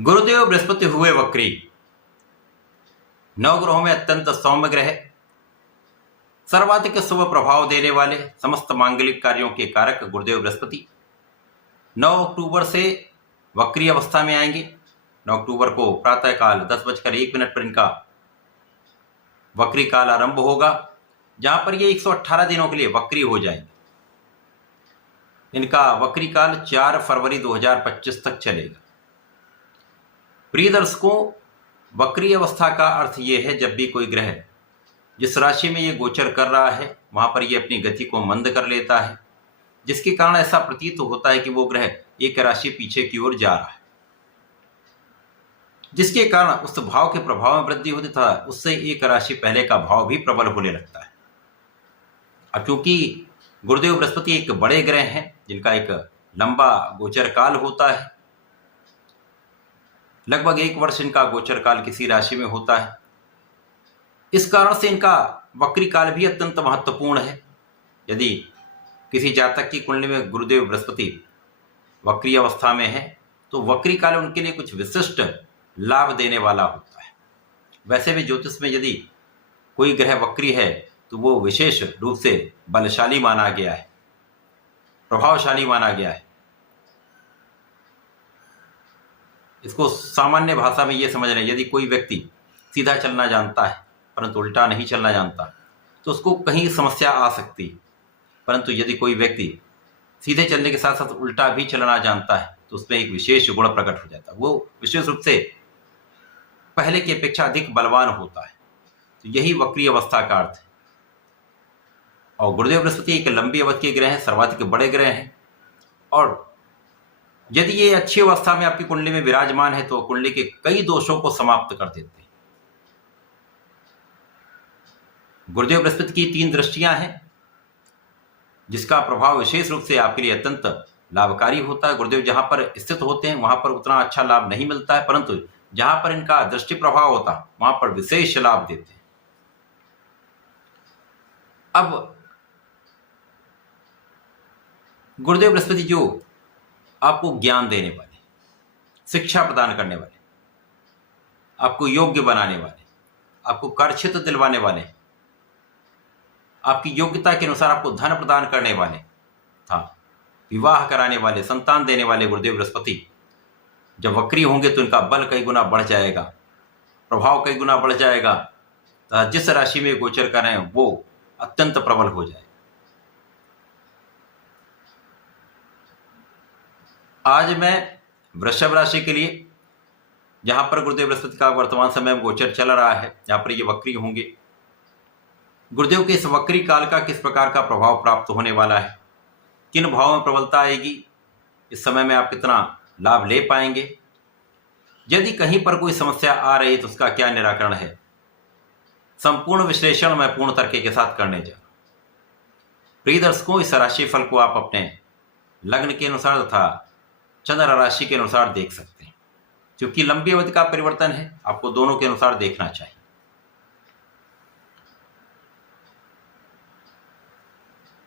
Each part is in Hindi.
गुरुदेव बृहस्पति हुए वक्री। नवग्रहों में अत्यंत सौम्य ग्रह, सर्वाधिक शुभ प्रभाव देने वाले, समस्त मांगलिक कार्यों के कारक गुरुदेव बृहस्पति 9 अक्टूबर से वक्री अवस्था में आएंगे। 9 अक्टूबर को प्रातःकाल 10:01 पर इनका वक्री काल आरंभ होगा, जहां पर ये 118 दिनों के लिए वक्री हो जाएंगे। इनका वक्री काल 4 फरवरी 2025 तक चलेगा। प्रिय दर्शकों, वक्री अवस्था का अर्थ यह है जब भी कोई ग्रह जिस राशि में ये गोचर कर रहा है वहां पर ये अपनी गति को मंद कर लेता है, जिसके कारण ऐसा प्रतीत होता है कि वो ग्रह एक राशि पीछे की ओर जा रहा है, जिसके कारण उस भाव के प्रभाव में वृद्धि होती था। उससे एक राशि पहले का भाव भी प्रबल होने लगता है। अब क्योंकि गुरुदेव बृहस्पति एक बड़े ग्रह हैं जिनका एक लंबा गोचर काल होता है, लगभग 1 वर्ष इनका गोचर काल किसी राशि में होता है, इस कारण से इनका वक्री काल भी अत्यंत महत्वपूर्ण है। यदि किसी जातक की कुंडली में गुरुदेव बृहस्पति वक्री अवस्था में है तो वक्री काल उनके लिए कुछ विशिष्ट लाभ देने वाला होता है। वैसे भी ज्योतिष में यदि कोई ग्रह वक्री है तो वो विशेष रूप से बलशाली माना गया है, प्रभावशाली माना गया है। इसको सामान्य भाषा में ये समझ रहे हैं, यदि कोई व्यक्ति सीधा चलना जानता है परंतु उल्टा नहीं चलना जानता तो उसको कहीं समस्या आ सकती है, परंतु यदि कोई व्यक्ति सीधे चलने के साथ साथ उल्टा भी चलना जानता है तो उसमें एक विशेष गुण प्रकट हो जाता है। वो विशेष रूप से पहले की अपेक्षा अधिक बलवान होता है। तो यही वक्री अवस्था का अर्थ है। और गुरुदेव बृहस्पति एक लंबी अवधि के ग्रह हैं, सर्वाधिक बड़े ग्रह हैं, और यदि ये अच्छी अवस्था में आपकी कुंडली में विराजमान है तो कुंडली के कई दोषों को समाप्त कर देते हैं। गुरुदेव बृहस्पति की 3 दृष्टियां हैं जिसका प्रभाव विशेष रूप से आपके लिए अत्यंत लाभकारी होता है। गुरुदेव जहां पर स्थित होते हैं वहां पर उतना अच्छा लाभ नहीं मिलता है, परंतु जहां पर इनका दृष्टि प्रभाव होता है वहां पर विशेष लाभ देते हैं। अब गुरुदेव बृहस्पति जो आपको ज्ञान देने वाले, शिक्षा प्रदान करने वाले, आपको योग्य बनाने वाले, आपको कार्यक्षेत्र दिलवाने वाले, आपकी योग्यता के अनुसार आपको धन प्रदान करने वाले, विवाह कराने वाले, संतान देने वाले गुरुदेव बृहस्पति जब वक्री होंगे तो इनका बल कई गुना बढ़ जाएगा, प्रभाव कई गुना बढ़ जाएगा। जिस राशि में गोचर कर रहे हैं वो अत्यंत प्रबल हो जाएगा। आज मैं वृषभ राशि के लिए, जहां पर गुरुदेव बृहस्पति का वर्तमान समय में गोचर चल रहा है, जहां पर ये वक्री होंगे, गुरुदेव के इस वक्री काल का किस प्रकार का प्रभाव प्राप्त होने वाला है, किन भावों में प्रबलता आएगी, इस समय में आप कितना लाभ ले पाएंगे, यदि कहीं पर कोई समस्या आ रही है तो उसका क्या निराकरण है, संपूर्ण विश्लेषण मैं पूर्ण तरीके के साथ करने जा रहा हूं। प्रिय दर्शकों, इस राशि फल को आप अपने लग्न के अनुसार तथा चंद्र राशि के अनुसार देख सकते हैं। क्योंकि लंबी अवधि का परिवर्तन है, आपको दोनों के अनुसार देखना चाहिए।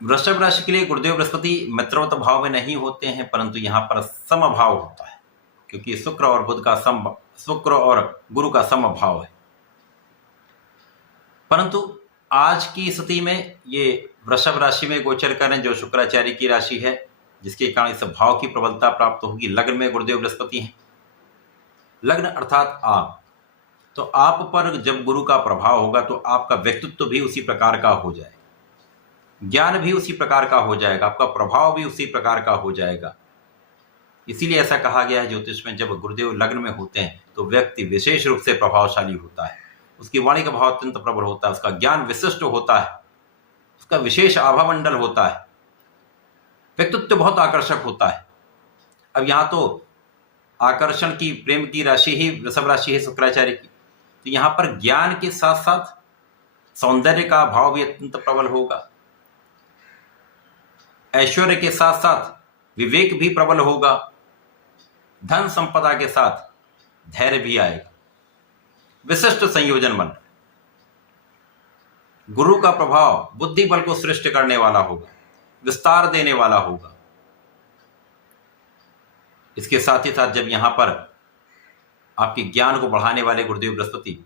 वृषभ राशि के लिए गुरुदेव बृहस्पति मित्रवत भाव में नहीं होते हैं, परंतु यहां पर समभाव होता है, क्योंकि शुक्र और गुरु का समभाव है। परंतु आज की स्थिति में ये वृषभ राशि में गोचर करें जो शुक्राचार्य की राशि है, जिसके कारण इस भाव की प्रबलता प्राप्त होगी। लग्न में गुरुदेव बृहस्पति हैं, लग्न अर्थात आप, तो आप पर जब गुरु का प्रभाव होगा तो आपका व्यक्तित्व भी उसी प्रकार का हो जाएगा, ज्ञान भी उसी प्रकार का हो जाएगा, आपका प्रभाव भी उसी प्रकार का हो जाएगा। इसीलिए ऐसा कहा गया है ज्योतिष में, जब गुरुदेव लग्न में होते हैं तो व्यक्ति विशेष रूप से प्रभावशाली होता है, उसकी वाणी का भाव अत्यंत प्रबल होता है, उसका ज्ञान विशिष्ट होता है, उसका विशेष आभामंडल होता है, व्यक्तित्व बहुत आकर्षक होता है। अब यहाँ तो आकर्षण की, प्रेम की राशि ही वृषभ राशि है शुक्राचार्य की, तो यहाँ पर ज्ञान के साथ साथ सौंदर्य का भाव भी अत्यंत प्रबल होगा, ऐश्वर्य के साथ साथ विवेक भी प्रबल होगा, धन संपदा के साथ धैर्य भी आएगा। विशिष्ट संयोजन बन रहा है। गुरु का प्रभाव बुद्धि बल को सृष्टि करने वाला होगा, विस्तार देने वाला होगा। इसके साथ ही साथ जब यहां पर आपके ज्ञान को बढ़ाने वाले गुरुदेव बृहस्पति,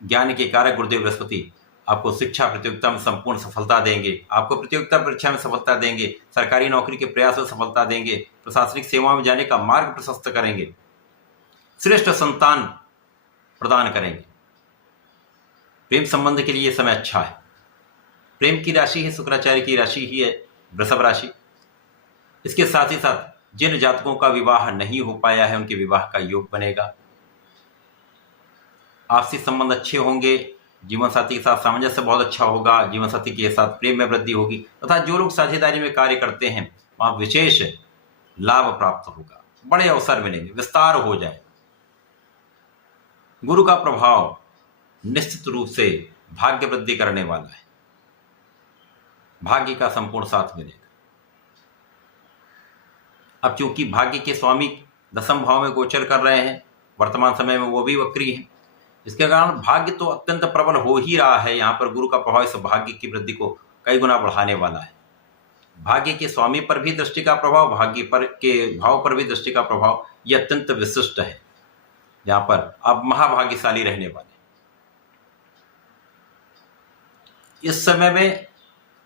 ज्ञान के कारक गुरुदेव बृहस्पति आपको शिक्षा प्रतियोगिता में संपूर्ण सफलता देंगे, आपको प्रतियोगिता परीक्षा में सफलता देंगे, सरकारी नौकरी के प्रयास में सफलता देंगे, प्रशासनिक सेवा में जाने का मार्ग प्रशस्त करेंगे, श्रेष्ठ संतान प्रदान करेंगे। प्रेम संबंध के लिए यह समय अच्छा है। प्रेम की राशि है, शुक्राचार्य की राशि ही है वृषभ राशि। इसके साथ ही साथ जिन जातकों का विवाह नहीं हो पाया है उनके विवाह का योग बनेगा। आपसी संबंध अच्छे होंगे, जीवन साथी के साथ सामंजस्य बहुत अच्छा होगा, जीवन साथी के साथ प्रेम में वृद्धि होगी तथा जो लोग साझेदारी में कार्य करते हैं वहां विशेष लाभ प्राप्त होगा, बड़े अवसर मिलेंगे, विस्तार हो जाए। गुरु का प्रभाव निश्चित रूप से भाग्य वृद्धि करने वाला है, भाग्य का संपूर्ण साथ मिलेगा। अब चूंकि भाग्य के स्वामी दसम भाव में गोचर कर रहे हैं, वर्तमान समय में वो भी वक्री हैं, जिसके कारण भाग्य तो अत्यंत प्रबल हो ही रहा है। यहाँ पर गुरु का प्रभाव इस भाग्य की वृद्धि को कई गुना बढ़ाने वाला है। भाग्य के स्वामी पर भी दृष्टि का प्रभाव, भाग्य पर के भाव पर भी दृष्टि का प्रभाव, यह अत्यंत विशिष्ट है। यहाँ पर आप महाभाग्यशाली रहने वाले। इस समय में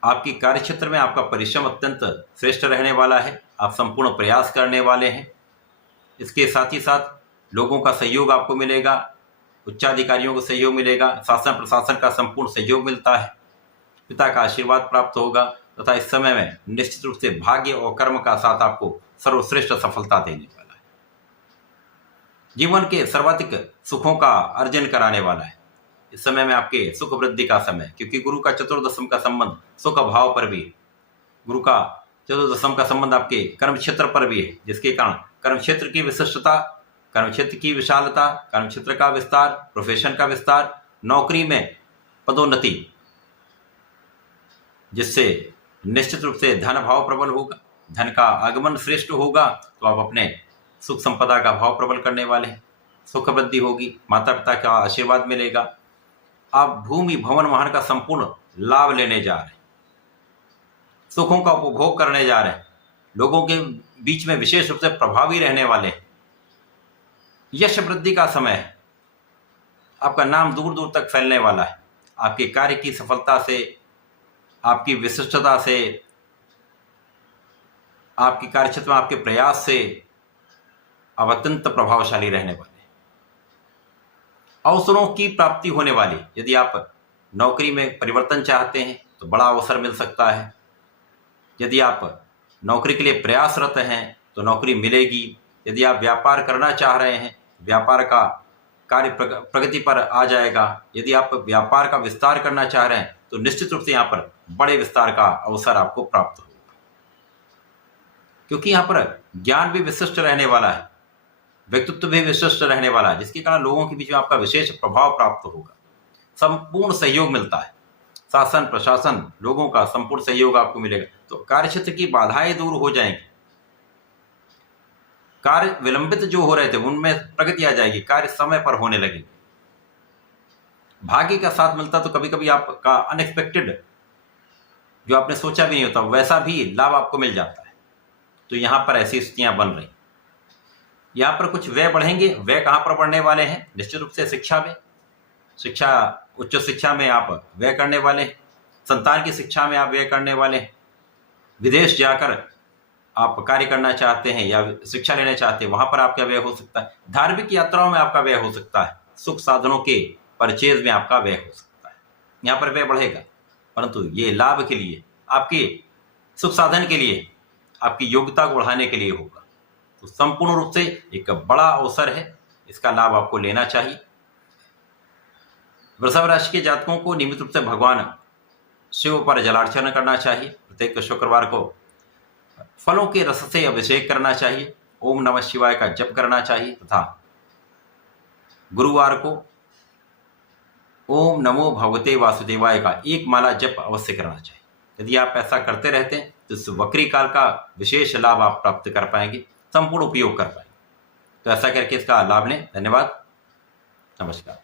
आपकी कार्य क्षेत्र में आपका परिश्रम अत्यंत श्रेष्ठ रहने वाला है, आप संपूर्ण प्रयास करने वाले हैं। इसके साथ ही साथ लोगों का सहयोग आपको मिलेगा, उच्चाधिकारियों को सहयोग मिलेगा, शासन प्रशासन का संपूर्ण सहयोग मिलता है, पिता का आशीर्वाद प्राप्त होगा तथा इस समय में निश्चित रूप से भाग्य और कर्म का साथ आपको सर्वश्रेष्ठ सफलता देने वाला है। जीवन के सर्वाधिक सुखों का अर्जन कराने वाला है। इस समय में आपके सुख वृद्धि का समय, क्योंकि गुरु का चतुर्दशम का संबंध सुख भाव पर भी है, गुरु का चतुर्दशम का संबंध आपके कर्म क्षेत्र पर भी है, जिसके कारण कर्म क्षेत्र की विशिष्टता, कर्म क्षेत्र की विशालता, कर्म क्षेत्र का विस्तार, प्रोफेशन का विस्तार, नौकरी में पदोन्नति, जिससे निश्चित रूप से धन भाव प्रबल होगा, धन का आगमन श्रेष्ठ होगा, तो आप अपने सुख संपदा का भाव प्रबल करने वाले हैं। सुख वृद्धि होगी, माता पिता का आशीर्वाद मिलेगा, आप भूमि भवन वाहन का संपूर्ण लाभ लेने जा रहे हैं, सुखों का उपभोग करने जा रहे हैं, लोगों के बीच में विशेष रूप से प्रभावी रहने वाले हैं। यश वृद्धि का समय है, आपका नाम दूर दूर तक फैलने वाला है। आपके कार्य की सफलता से, आपकी विशिष्टता से, आपकी कार्यक्षेत्र में आपके प्रयास से आप अत्यंत प्रभावशाली रहने वाले हैं। अवसरों की प्राप्ति होने वाली, यदि आप नौकरी में परिवर्तन चाहते हैं तो बड़ा अवसर मिल सकता है। यदि आप नौकरी के लिए प्रयासरत हैं तो नौकरी मिलेगी। यदि आप व्यापार करना चाह रहे हैं, व्यापार का कार्य प्रगति पर आ जाएगा। यदि आप व्यापार का विस्तार करना चाह रहे हैं तो निश्चित रूप से यहाँ पर बड़े विस्तार का अवसर आपको प्राप्त होगा, क्योंकि यहाँ पर ज्ञान भी विशिष्ट रहने वाला है, व्यक्तित्व भी विशिष्ट रहने वाला है, जिसके कारण लोगों के बीच में आपका विशेष प्रभाव प्राप्त होगा। संपूर्ण सहयोग मिलता है, शासन प्रशासन लोगों का संपूर्ण सहयोग आपको मिलेगा, तो कार्यक्षेत्र की बाधाएं दूर हो जाएंगी। कार्य विलंबित जो हो रहे थे उनमें प्रगति आ जाएगी, कार्य समय पर होने लगेगी। भाग्य का साथ मिलता तो कभी कभी आपका अनएक्सपेक्टेड, जो आपने सोचा भी नहीं होता, वैसा भी लाभ आपको मिल जाता है। तो यहाँ पर ऐसी स्थितियां बन रही। यहाँ पर कुछ व्यय बढ़ेंगे। व्यय कहाँ पर बढ़ने वाले हैं? निश्चित रूप से शिक्षा में, उच्च शिक्षा में आप व्यय करने वाले हैं, संतान की शिक्षा में आप व्यय करने वाले हैं, विदेश जाकर आप कार्य करना चाहते हैं या शिक्षा लेना चाहते हैं, वहां पर आपका व्यय हो सकता है। धार्मिक यात्राओं में आपका व्यय हो सकता है, सुख साधनों के परचेज में आपका व्यय हो सकता है। यहाँ पर व्यय बढ़ेगा, परंतु ये लाभ के लिए, आपके सुख साधन के लिए, आपकी योग्यता को बढ़ाने के लिए होगा। तो संपूर्ण रूप से एक बड़ा अवसर है, इसका लाभ आपको लेना चाहिए। वृषभ राशि के जातकों को नियमित रूप से भगवान शिव पर जलार्चना करना चाहिए। प्रत्येक शुक्रवार को फलों के रस से अभिषेक करना चाहिए, ओम नमः शिवाय का जप करना चाहिए तथा गुरुवार को ओम नमो भगवते वासुदेवाय का एक माला जप अवश्य करना चाहिए। यदि आप ऐसा करते रहते हैं तो इस वक्री काल का विशेष लाभ आप प्राप्त कर पाएंगे, संपूर्ण उपयोग कर पाएंगे। तो ऐसा करके इसका लाभ लें। धन्यवाद, नमस्कार।